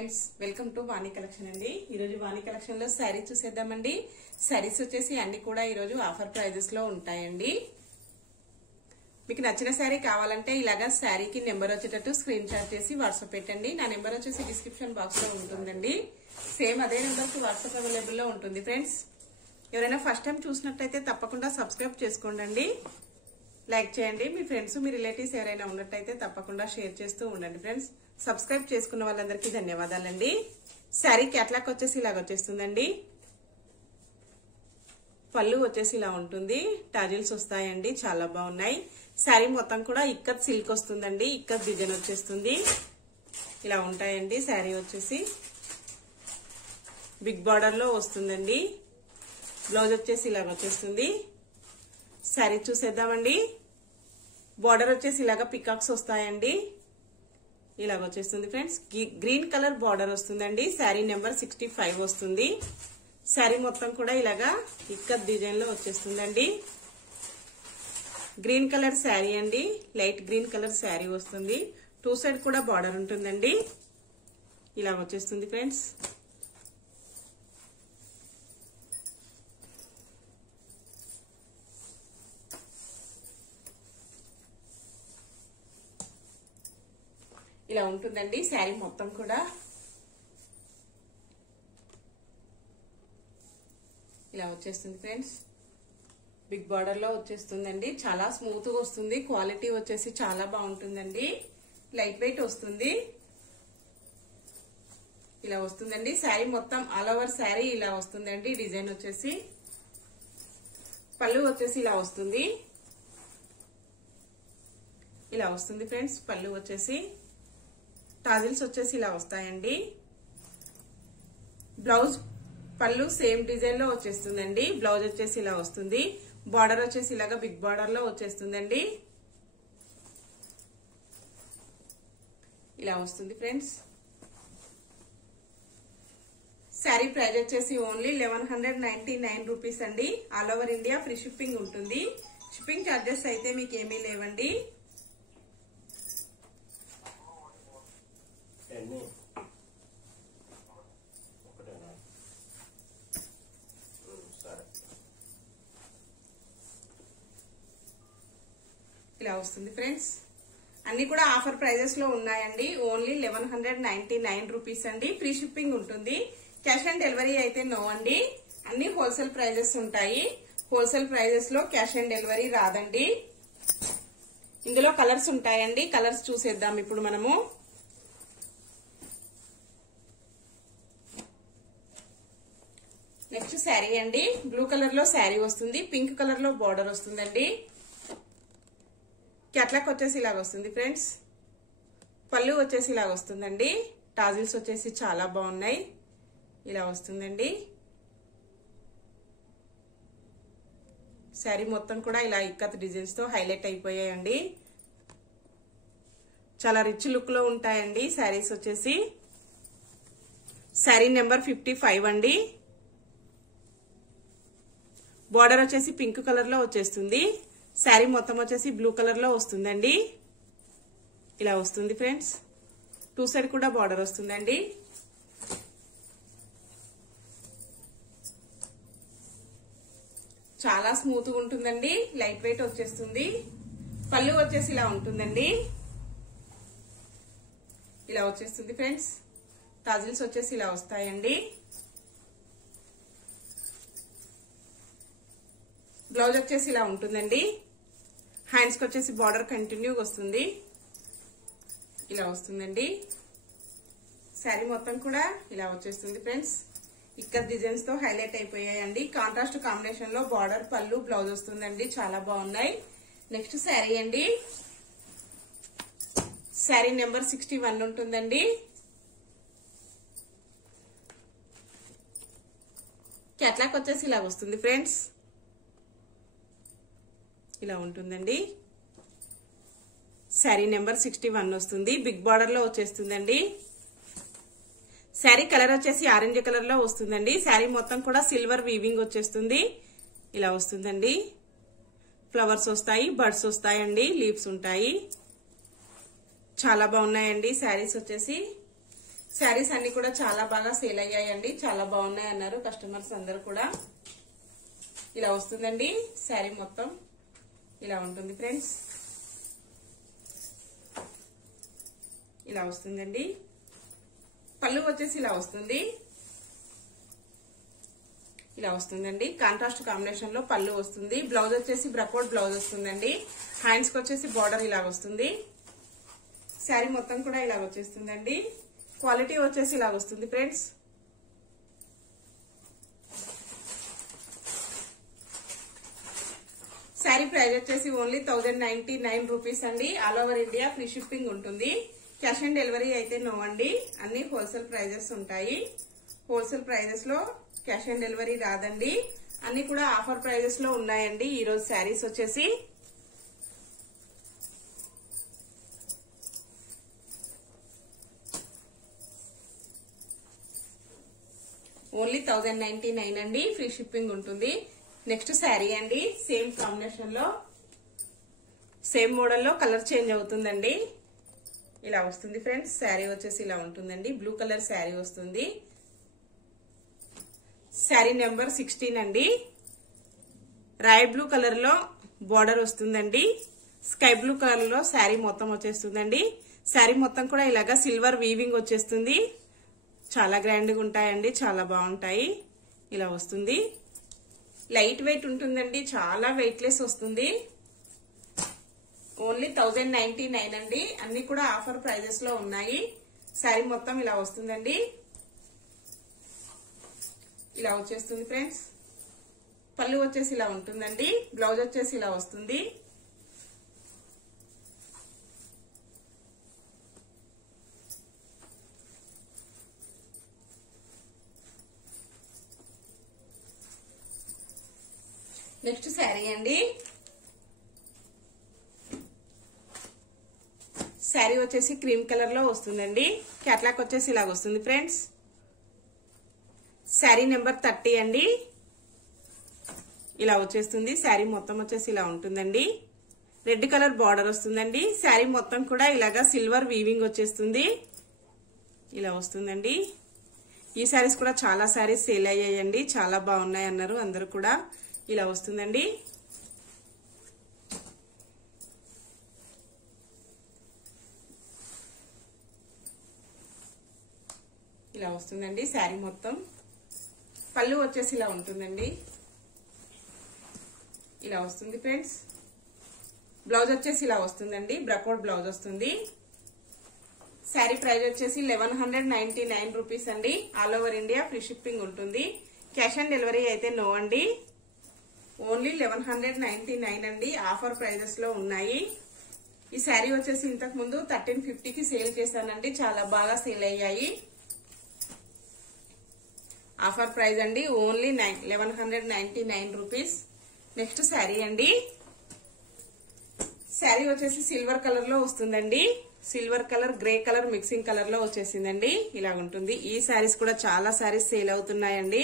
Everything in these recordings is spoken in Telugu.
Friends, welcome to Vani collection అండి. ఈ రోజు వాణి కలెక్షన్ లో శారీ చూసేద్దామండి. శారీస్ వచ్చేసి అన్ని కూడా ఈ రోజు ఆఫర్ ప్రైజెస్ లో ఉంటాయండి. మీకు నచ్చిన శారీ కావాలంటే ఇలాగా శారీకి నెంబర్ వచ్చేటట్టు స్క్రీన్ షాట్ చేసి వాట్సాప్ పెట్టండి. నా నెంబర్ వచ్చేసి డిస్క్రిప్షన్ బాక్స్ లో ఉంటుందండి. సేమ్ అదే నెంబర్ కి వాట్సాప్ అవైలబుల్ లో ఉంటుంది. ఫ్రెండ్స్, ఎవరైనా ఫస్ట్ టైం చూసినట్టయితే తప్పకుండా సబ్స్క్రైబ్ చేసుకోండి, లైక్ చేయండి. మీ ఫ్రెండ్స్ మీ రిలేటివ్స్ ఎవరైనా ఉన్నట్టయితే తప్పకుండా షేర్ చేస్తూ ఉండండి. ఫ్రెండ్స్, సబ్స్క్రైబ్ చేసుకున్న వాళ్ళందరికీ ధన్యవాదాలండి. శారీ క్యాట్లాగ్ వచ్చేసి ఇలాగ వచ్చేస్తుందండి. పళ్ళు వచ్చేసి ఇలా ఉంటుంది, టాజిల్స్ వస్తాయండి, చాలా బాగున్నాయి. శారీ మొత్తం కూడా ఇక్కత్ సిల్క్ వస్తుందండి, ఇక్కత్ డిజైన్ వచ్చేస్తుంది. ఇలా ఉంటాయండి. శారీ వచ్చేసి బిగ్ బార్డర్ లో వస్తుందండి. బ్లౌజ్ వచ్చేసి ఇలాగ వచ్చేస్తుంది. శారీ చూసేద్దామండి. బార్డర్ వచ్చేసి ఇలాగ పికాక్స్ వస్తాయండి. ఇలాగ వచ్చేస్తుంది ఫ్రెండ్స్. గ్రీన్ కలర్ బార్డర్ వస్తుందండి. శారీ నెంబర్ 65 వస్తుంది. శారీ మొత్తం కూడా ఇలాగా ఇక్కత్ డిజైన్ లో వచ్చేస్తుందండి. గ్రీన్ కలర్ శారీ అండి, లైట్ గ్రీన్ కలర్ శారీ వస్తుంది. టూ సైడ్ కూడా బార్డర్ ఉంటుందండి. ఇలా వచ్చేస్తుంది ఫ్రెండ్స్. ఇలా ఉంటుందండి శారీ మొత్తం కూడా. ఇలా వచ్చేస్తుంది ఫ్రెండ్స్. బిగ్ బార్డర్ లో వచ్చేస్తుందండి. చాలా స్మూత్ గా వస్తుంది. క్వాలిటీ వచ్చేసి చాలా బాగుంటుందండి. లైట్ వెయిట్ వస్తుంది. ఇలా వస్తుందండి శారీ మొత్తం. ఆల్ ఓవర్ శారీ ఇలా వస్తుందండి. డిజైన్ వచ్చేసి పళ్ళు వచ్చేసి ఇలా వస్తుంది. ఇలా వస్తుంది ఫ్రెండ్స్. పళ్ళు వచ్చేసి టాజిల్స్ వచ్చేసి ఇలా వస్తాయండి. బ్లౌజ్ పళ్ళు సేమ్ డిజైన్ లో వచ్చేస్తుందండి. బ్లౌజ్ వచ్చేసి ఇలా వస్తుంది. బార్డర్ వచ్చేసి ఇలాగా బిగ్ బార్డర్ లో వచ్చేస్తుందండి. ఇలా వస్తుంది ఫ్రెండ్స్. శారీ ప్రైస్ వచ్చేసి ఓన్లీ 1199 రూపీస్ అండి. All over India free shipping ఉంటుంది. షిప్పింగ్ ఛార్జెస్ అయితే మీకు ఏమీ లేవండి. ఇలా వస్తుంది ఫ్రెండ్స్. అన్ని కూడా ఆఫర్ ప్రైజెస్ లో ఉన్నాయండి. ఓన్లీ 1199 రూపీస్ అండి. ఫ్రీ షిప్పింగ్ ఉంటుంది. క్యాష్ ఆన్ డెలివరీ అయితే నో అండి. అన్ని హోల్సేల్ ప్రైజెస్ ఉంటాయి. హోల్సేల్ ప్రైజెస్ లో క్యాష్ ఆన్ డెలివరీ రాదండి. ఇందులో కలర్స్ ఉంటాయండి. కలర్స్ చూసేద్దాం ఇప్పుడు మనము. నెక్స్ట్ శారీ అండి. బ్లూ కలర్ లో శారీ వస్తుంది. పింక్ కలర్ లో బార్డర్ వస్తుందండి. క్యాట్లాగ్ వచ్చేసి ఇలాగ వస్తుంది ఫ్రెండ్స్. పళ్ళు వచ్చేసి ఇలాగ వస్తుందండి. టాజిల్స్ వచ్చేసి చాలా బాగున్నాయి. ఇలా వస్తుందండి. శారీ మొత్తం కూడా ఇలా ఇక్కత్ డిజైన్స్ తో హైలైట్ అయిపోయాయండి. చాలా రిచ్ లుక్ లో ఉంటాయండి శారీస్ వచ్చేసి. శారీ నెంబర్ 55 అండి. బార్డర్ వచ్చేసి పింక్ కలర్ లో వచ్చేస్తుంది. శారీ మొత్తం వచ్చేసి బ్లూ కలర్ లో వస్తుందండి. ఇలా వస్తుంది ఫ్రెండ్స్. టూ సైడ్ కూడా బార్డర్ వస్తుందండి. చాలా స్మూత్ గా ఉంటుందండి. లైట్ వెయిట్ వచ్చేస్తుంది. పళ్ళు వచ్చేసి ఇలా ఉంటుందండి. ఇలా వచ్చేస్తుంది ఫ్రెండ్స్. టాజిల్స్ వచ్చేసి ఇలా వస్తాయండి. బ్లౌజ్ వచ్చేసి ఇలా ఉంటుందండి. హ్యాండ్స్ కి వచ్చేసి బార్డర్ కంటిన్యూగా వస్తుంది. ఇలా వస్తుందండి. శారీ మొత్తం కూడా ఇలా వచ్చేస్తుంది ఫ్రెండ్స్. ఇక్కత్ డిజైన్స్ తో హైలైట్ అయిపోయాయండి. కాంట్రాస్ట్ కాంబినేషన్ లో బార్డర్, పళ్ళు, బ్లౌజ్ వస్తుందండి. చాలా బాగున్నాయి. నెక్స్ట్ శారీ అండి. శారీ నెంబర్ 61 ఉంటుందండి. క్యాట్లాగ్ వచ్చేసి ఇలా వస్తుంది ఫ్రెండ్స్. ఇలా ఉంటుందండి. శారీ నెంబర్ 61 వస్తుంది. బిగ్ బార్డర్ లో వచ్చేస్తుందండి. శారీ కలర్ వచ్చేసి ఆరెంజ్ కలర్ లో వస్తుందండి. శారీ మొత్తం కూడా సిల్వర్ వీవింగ్ వచ్చేస్తుంది. ఇలా వస్తుందండి. ఫ్లవర్స్ వస్తాయి, బర్డ్స్ వస్తాయండి, లీవ్స్ ఉంటాయి. చాలా బాగున్నాయండి శారీస్ వచ్చేసి. శారీస్ అన్ని కూడా చాలా బాగా సేల్ అయ్యాయండి, చాలా బాగున్నాయి అన్నారు కస్టమర్స్ అందరు కూడా. ఇలా వస్తుందండి శారీ మొత్తం, ఇలా ఉంటుంది ఫ్రెండ్స్. ఇలా వస్తుందండి. పళ్ళు వచ్చేసి ఇలా వస్తుంది, ఇలా వస్తుందండి. కాంట్రాస్ట్ కాంబినేషన్ లో పళ్ళు వస్తుంది. బ్లౌజ్ వచ్చేసి బ్రకోట్ బ్లౌజ్ వస్తుందండి. హ్యాండ్స్ కి వచ్చేసి బార్డర్ ఇలా వస్తుంది. శారీ మొత్తం కూడా ఇలా వచ్చేస్తుందండి. క్వాలిటీ వచ్చేసి ఇలా వస్తుంది ఫ్రెండ్స్. శారీ ప్రైస్ వచ్చేసి ఓన్లీ 1099 రూపీస్ అండి. All over India free shipping ఉంటుంది. క్యాష్ ఆన్ డెలివరీ అయితే నో అండి. అన్ని హోల్సేల్ ప్రైజెస్ ఉంటాయి. హోల్సేల్ ప్రైజెస్ లో క్యాష్ ఆన్ డెలివరీ రాదండి. అన్ని కూడా ఆఫర్ ప్రైజెస్ లో ఉన్నాయండి. ఈ రోజు శారీస్ వచ్చేసి ఓన్లీ 1099 అండి. ఫ్రీ షిప్పింగ్ ఉంటుంది. నెక్స్ట్ శారీ అండి. సేమ్ కాంబినేషన్ లో సేమ్ మోడల్ లో కలర్ చేంజ్ అవుతుందండి. ఇలా వస్తుంది ఫ్రెండ్స్. శారీ వచ్చేసి ఇలా ఉంటుందండి. బ్లూ కలర్ శారీ వస్తుంది. శారీ నెంబర్ 16 అండి. రాయల్ బ్లూ కలర్ లో బార్డర్ వస్తుందండి. స్కై బ్లూ కలర్ లో శారీ మొత్తం వచ్చేస్తుందండి. శారీ మొత్తం కూడా ఇలాగా సిల్వర్ వీవింగ్ వచ్చేస్తుంది. చాలా గ్రాండ్ గా ఉంటాయండి, చాలా బాగుంటాయి. ఇలా వస్తుంది. లైట్ వెయిట్ ఉంటుందండి, చాలా వెయిట్ లెస్ వస్తుంది. ఓన్లీ 1099 అండి. అన్ని కూడా ఆఫర్ ప్రైజెస్ లో ఉన్నాయి. శారీ మొత్తం ఇలా వస్తుందండి. ఇలా వచ్చేస్తుంది ఫ్రెండ్స్. పళ్ళు వచ్చేసి ఇలా ఉంటుందండి. బ్లౌజ్ వచ్చేసి ఇలా వస్తుంది. నెక్స్ట్ శారీ అండి. శారీ వచ్చేసి క్రీమ్ కలర్ లో వస్తుందండి. క్యాట్లాక్ వచ్చేసి ఇలా వస్తుంది ఫ్రెండ్స్. శారీ నెంబర్ 30 అండి. ఇలా వచ్చేస్తుంది. శారీ మొత్తం వచ్చేసి ఇలా ఉంటుందండి. రెడ్ కలర్ బార్డర్ వస్తుందండి. శారీ మొత్తం కూడా ఇలాగా సిల్వర్ వీవింగ్ వచ్చేస్తుంది. ఇలా వస్తుందండి. ఈ శారీస్ కూడా చాలా శారీస్ సేల్ అయ్యాయండి, చాలా బాగున్నాయి అన్నారు అందరూ కూడా. ఇలా వస్తుందండి. ఇలా వస్తుందండి శారీ మొత్తం. పళ్ళు వచ్చేసి ఇలా ఉంటుందండి. ఇలా వస్తుంది ఫ్రెండ్స్. బ్లౌజ్ వచ్చేసి ఇలా వస్తుందండి. బ్రకోట్ బ్లౌజ్ వస్తుంది. శారీ ప్రైస్ వచ్చేసి 1199 రూపీస్ అండి. All over India free shipping ఉంటుంది. క్యాష్ ఆన్ డెలివరీ అయితే నో అండి. ఓన్లీ 1199 అండి. ఆఫర్ ప్రైజెస్ లో ఉన్నాయి. ఈ శారీ వచ్చేసి ఇంతకు ముందు 1350కి సేల్ చేశానండి, చాలా బాగా సేల్ అయ్యాయి. ఆఫర్ ప్రైస్ అండి. Only 1199 rupees. నెక్స్ట్ శారీ అండి. శారీ వచ్చేసి సిల్వర్ కలర్ లో వస్తుందండి. Silver colour grey colour mixing colour లో వచ్చేసిందండి. ఇలా ఉంటుంది. ఈ శారీస్ కూడా చాలా శారీస్ సేల్ అవుతున్నాయండి,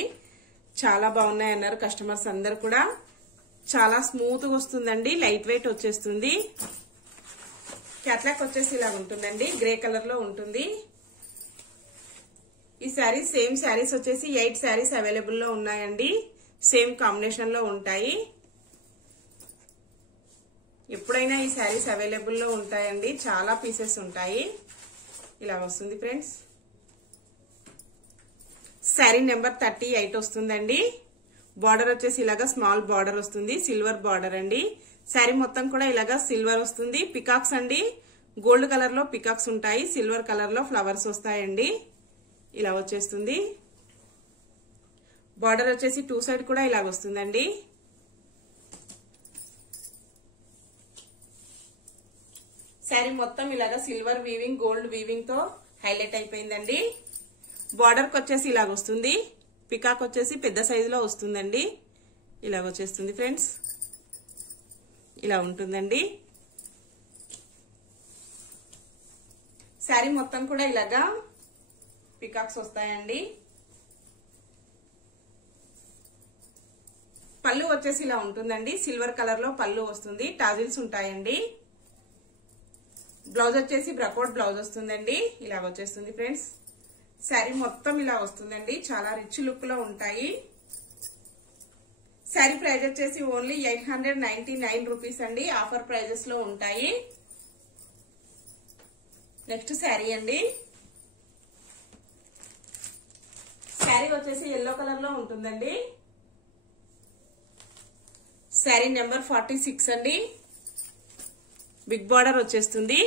చాలా బాగున్నాయి అన్నారు కస్టమర్స్ అందరు కూడా. చాలా స్మూత్ గా వస్తుందండి, లైట్ వెయిట్ వచ్చేస్తుంది. క్యాట్లాక్ వచ్చేసి ఇలా ఉంటుందండి. గ్రే కలర్ లో ఉంటుంది. ఈ శారీస్ సేమ్ శారీస్ వచ్చేసి 8 శారీస్ అవైలబుల్ లో ఉన్నాయండి. సేమ్ కాంబినేషన్ లో ఉంటాయి. ఎప్పుడైనా ఈ శారీస్ అవైలబుల్ లో ఉంటాయండి, చాలా పీసెస్ ఉంటాయి. ఇలా వస్తుంది ఫ్రెండ్స్. శారీ నెంబర్ 38 వస్తుందండి. బార్డర్ వచ్చేసి ఇలాగా స్మాల్ బార్డర్ వస్తుంది, సిల్వర్ బార్డర్ అండి. శారీ మొత్తం కూడా ఇలాగా సిల్వర్ వస్తుంది. పికాక్స్ అండి, గోల్డ్ కలర్ లో పికాక్స్ ఉంటాయి, సిల్వర్ కలర్ లో ఫ్లవర్స్ వస్తాయండి. ఇలా వచ్చేస్తుంది. బార్డర్ వచ్చేసి 2 సైడ్ కూడా ఇలా వస్తుందండి. శారీ మొత్తం ఇలాగా సిల్వర్ వీవింగ్ గోల్డ్ వీవింగ్ తో హైలైట్ అయిపోయిందండి. బార్డర్ కి వచ్చేసి ఇలాగ వస్తుంది. పికాక్ వచ్చేసి పెద్ద సైజులో వస్తుందండి. ఇలాగ వచ్చేస్తుంది ఫ్రెండ్స్. ఇలా ఉంటుందండి. శారీ మొత్తం కూడా ఇలాగా పికాక్స్ వస్తాయండి. పళ్ళు వచ్చేసి ఇలా ఉంటుందండి. సిల్వర్ కలర్ లో పళ్ళు వస్తుంది, టాజిల్స్ ఉంటాయండి. బ్లౌజ్ వచ్చేసి బ్రకోట్ బ్లౌజ్ వస్తుందండి. ఇలా వచ్చేస్తుంది ఫ్రెండ్స్. శారీ మొత్తం ఇలా వస్తుందండి, చాలా రిచ్ లుక్ లో ఉంటాయి. శారీ ప్రైస్ వచ్చేసి ఓన్లీ 899 రూపీస్ అండి, ఆఫర్ ప్రైజెస్ లో ఉంటాయి. నెక్స్ట్ శారీ అండి. శారీ వచ్చేసి ఎల్లో కలర్ లో ఉంటుందండి. శారీ నెంబర్ 46 అండి. బిగ్ బార్డర్ వచ్చేస్తుంది,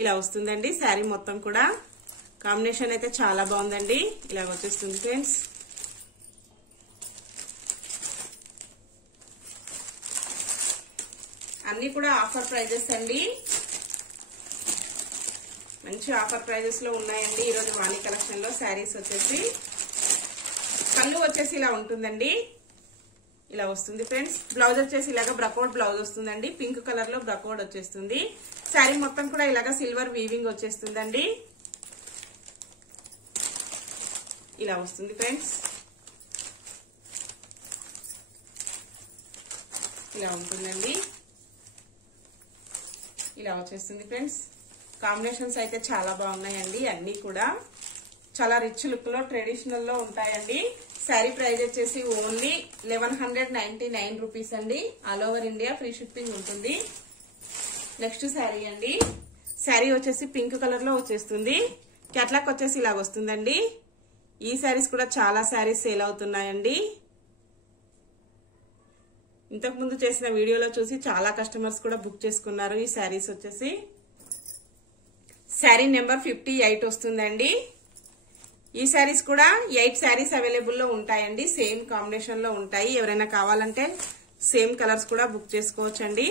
ఇలా వస్తుందండి. శారీ మొత్తం కూడా కాంబినేషన్ అయితే చాలా బాగుందండి, ఇలా వచ్చేస్తుంది ఫ్రెండ్స్. అన్ని కూడా ఆఫర్ ప్రైజెస్ అండి, మంచి ఆఫర్ ప్రైజెస్ లో ఉన్నాయండి ఈరోజు వాణి కలెక్షన్ లో. శారీస్ వచ్చేసి పళ్ళు వచ్చేసి ఇలా ఉంటుందండి, ఇలా వస్తుంది ఫ్రెండ్స్. బ్లౌజ్ వచ్చేసి ఇలాగా బ్రకౌట్ బ్లౌజ్ వస్తుందండి, పింక్ కలర్ లో బ్రకౌట్ వచ్చేస్తుంది. శారీ మొత్తం కూడా ఇలాగా సిల్వర్ వీవింగ్ వచ్చేస్తుందండి, ఇలా వస్తుంది ఫ్రెండ్స్. ఇలా ఉంటుందండి, ఇలా వచ్చేస్తుంది ఫ్రెండ్స్. కాంబినేషన్స్ అయితే చాలా బాగున్నాయండి, అన్ని కూడా చాలా రిచ్ లుక్ లో ట్రెడిషనల్ లో ఉంటాయండి. శారీ ప్రైస్ వచ్చేసి ఓన్లీ 1199 రూపీస్ అండి, all over India free shipping ఉంటుంది. నెక్స్ట్ శారీ అండి. శారీ వచ్చేసి పింక్ కలర్ లో వచ్చేస్తుంది, క్యాట్లాగ్ వచ్చేసి ఇలా వస్తుందండి. ఈ శారీస్ కూడా చాలా శారీస్ సేల్ అవుతున్నాయండి. ఇంతకు ముందు చేసిన వీడియోలో చూసి చాలా కస్టమర్స్ కూడా బుక్ చేసుకున్నారు ఈ శారీస్ వచ్చేసి. శారీ నెంబర్ 58 వస్తుందండి. ఈ శారీస్ కూడా 8 శారీస్ అవైలబుల్ లో ఉంటాయండి, సేమ్ కాంబినేషన్ లో ఉంటాయి. ఎవరైనా కావాలంటే సేమ్ కలర్స్ కూడా బుక్ చేసుకోవచ్చండి.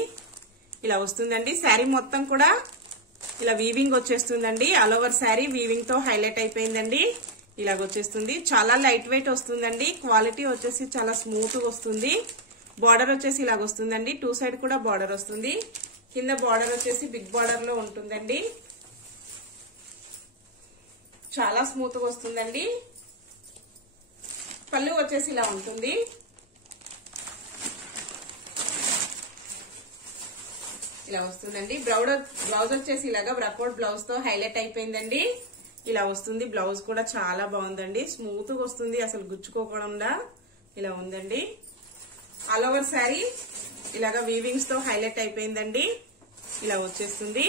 ఇలా వస్తుందండి. శారీ మొత్తం కూడా ఇలా వీవింగ్ వచ్చేస్తుందండి, ఆల్ ఓవర్ శారీ వీవింగ్ తో హైలైట్ అయిపోయిందండి, ఇలాగ వచ్చేస్తుంది. చాలా లైట్ వెయిట్ వస్తుందండి, క్వాలిటీ వచ్చేసి చాలా స్మూత్ గా వస్తుంది. బార్డర్ వచ్చేసి ఇలాగ వస్తుందండి, 2 సైడ్ కూడా బార్డర్ వస్తుంది. కింద బార్డర్ వచ్చేసి బిగ్ బార్డర్ లో ఉంటుందండి, చాలా స్మూత్ గా వస్తుందండి. పళ్ళు వచ్చేసి ఇలా ఉంటుంది, ఇలా వస్తుందండి. బ్లౌజ్ వచ్చేసి ఇలాగా బ్రకౌట్ బ్లౌజ్ తో హైలైట్ అయిపోయిందండి, ఇలా వస్తుంది. బ్లౌజ్ కూడా చాలా బాగుందండి, స్మూత్ గా వస్తుంది, అసలు గుచ్చుకోకుండా ఇలా ఉందండి. ఆల్ ఓవర్ శారీ ఇలాగా వీవింగ్స్ తో హైలైట్ అయిపోయిందండి, ఇలా వచ్చేస్తుంది,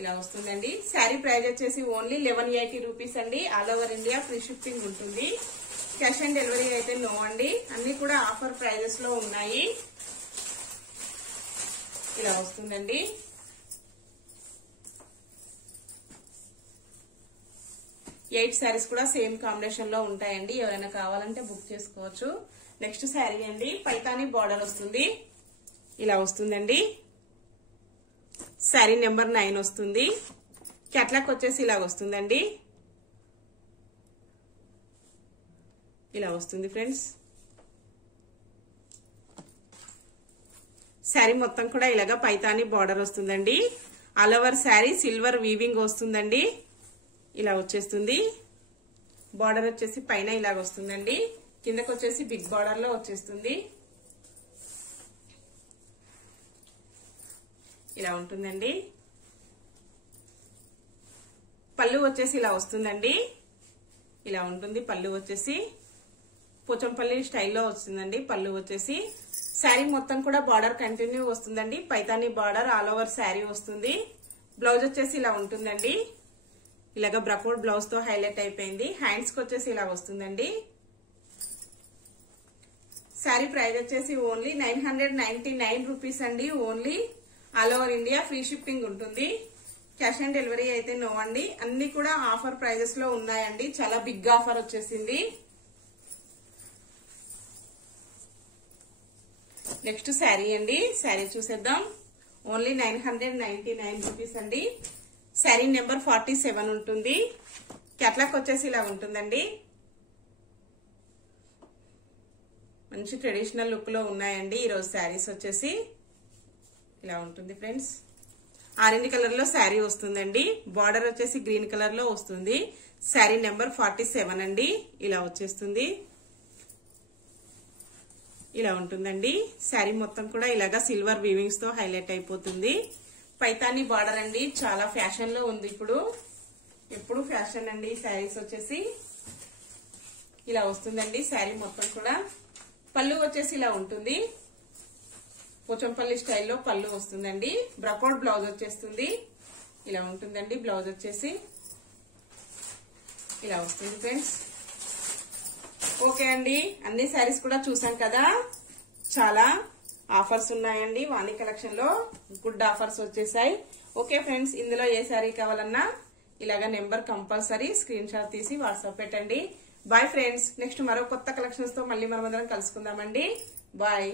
ఇలా వస్తుందండి. శారీ ప్రైస్ వచ్చేసి ఓన్లీ 1180 రూపీస్ అండి, all over India free shipping ఉంటుంది. క్యాష్ ఆన్ డెలివరీ అయితే నో అండి, అన్ని కూడా ఆఫర్ ప్రైజెస్ లో ఉన్నాయి. ఇలా వస్తుందండి. ఎయిట్ శారీస్ కూడా సేమ్ కాంబినేషన్ లో ఉంటాయండి, ఎవరైనా కావాలంటే బుక్ చేసుకోవచ్చు. నెక్స్ట్ శారీ అండి. పైతాని బార్డర్ వస్తుంది, ఇలా వస్తుందండి. శారీ నెంబర్ 9 వస్తుంది. క్యాట్లాగ్ వచ్చేసి ఇలా వస్తుందండి, ఇలా వస్తుంది ఫ్రెండ్స్. శారీ మొత్తం కూడా ఇలాగా పైతాని బార్డర్ వస్తుందండి, all over sari silver weaving వస్తుందండి, ఇలా వచ్చేస్తుంది. బార్డర్ వచ్చేసి పైన ఇలాగ వస్తుందండి, కిందకు వచ్చేసి బిగ్ బార్డర్ లో వచ్చేస్తుంది, ఇలా ఉంటుందండి. పళ్ళు వచ్చేసి ఇలా వస్తుందండి, ఇలా ఉంటుంది. పళ్ళు వచ్చేసి పోచంపల్లి స్టైల్లో వస్తుందండి పళ్ళు వచ్చేసి. శారీ మొత్తం కూడా బార్డర్ కంటిన్యూ వస్తుందండి, Paithani border all over sari వస్తుంది. బ్లౌజ్ వచ్చేసి ఇలా ఉంటుందండి, ఇలాగ బ్రకౌట్ బ్లౌజ్ తో హైలైట్ అయిపోయింది. హ్యాండ్స్ కి వచ్చేసి ఇలా వస్తుందండి. శారీ ప్రైస్ వచ్చేసి ఓన్లీ 999 రూపీస్ అండి, only all over India free shipping ఉంటుంది. క్యాష్ ఆన్ డెలివరీ అయితే నో అండి, అన్ని కూడా ఆఫర్ ప్రైజెస్ లో ఉన్నాయండి, చాలా బిగ్ ఆఫర్ వచ్చేసింది. నెక్స్ట్ శారీ అండి. శారీ చూసేద్దాం. ఓన్లీ 999 రూపీస్ అండి. శారీ నెంబర్ 47 ఉంటుంది. క్యాట్లాగ్ వచ్చేసి ఇలా ఉంటుందండి, మంచి ట్రెడిషనల్ లుక్ లో ఉన్నాయండి ఈరోజు శారీస్ వచ్చేసి. ఇలా ఉంటుంది ఫ్రెండ్స్. ఆరెంజ్ కలర్ లో శారీ వస్తుందండి, బార్డర్ వచ్చేసి గ్రీన్ కలర్ లో వస్తుంది. శారీ నెంబర్ 47 అండి, ఇలా వచ్చేస్తుంది, ఇలా ఉంటుందండి. శారీ మొత్తం కూడా ఇలాగా సిల్వర్ వీవింగ్స్ తో హైలైట్ అయిపోతుంది. పైతాని బార్డర్ అండి, చాలా ఫ్యాషన్ లో ఉంది ఇప్పుడు. ఎప్పుడు ఫ్యాషన్ అండి శారీస్ వచ్చేసి. ఇలా వస్తుందండి శారీ మొత్తం కూడా. పళ్ళు వచ్చేసి ఇలా ఉంటుంది, పోచంపల్లి స్టైల్లో పళ్ళు వస్తుందండి. బ్రకౌట్ బ్లౌజ్ వచ్చేస్తుంది. ఇలా ఉంటుందండి బ్లౌజ్ వచ్చేసి. ఇలా వస్తుంది ఫ్రెండ్స్. ఓకే అండి, అన్ని శారీస్ కూడా చూసాం కదా. చాలా ఆఫర్స్ ఉన్నాయండి వాణి కలెక్షన్ లో, గుడ్ ఆఫర్స్ వచ్చేసాయి. ఓకే ఫ్రెండ్స్, ఇందులో ఏ శారీ కావాలన్నా ఇలాగా నెంబర్ కంపల్సరీ స్క్రీన్ షాట్ తీసి వాట్సాప్ పెట్టండి. బాయ్ ఫ్రెండ్స్, నెక్స్ట్ మరో కొత్త కలెక్షన్స్ తో మళ్ళీ మనమందరం కలుసుకుందామండి. బాయ్.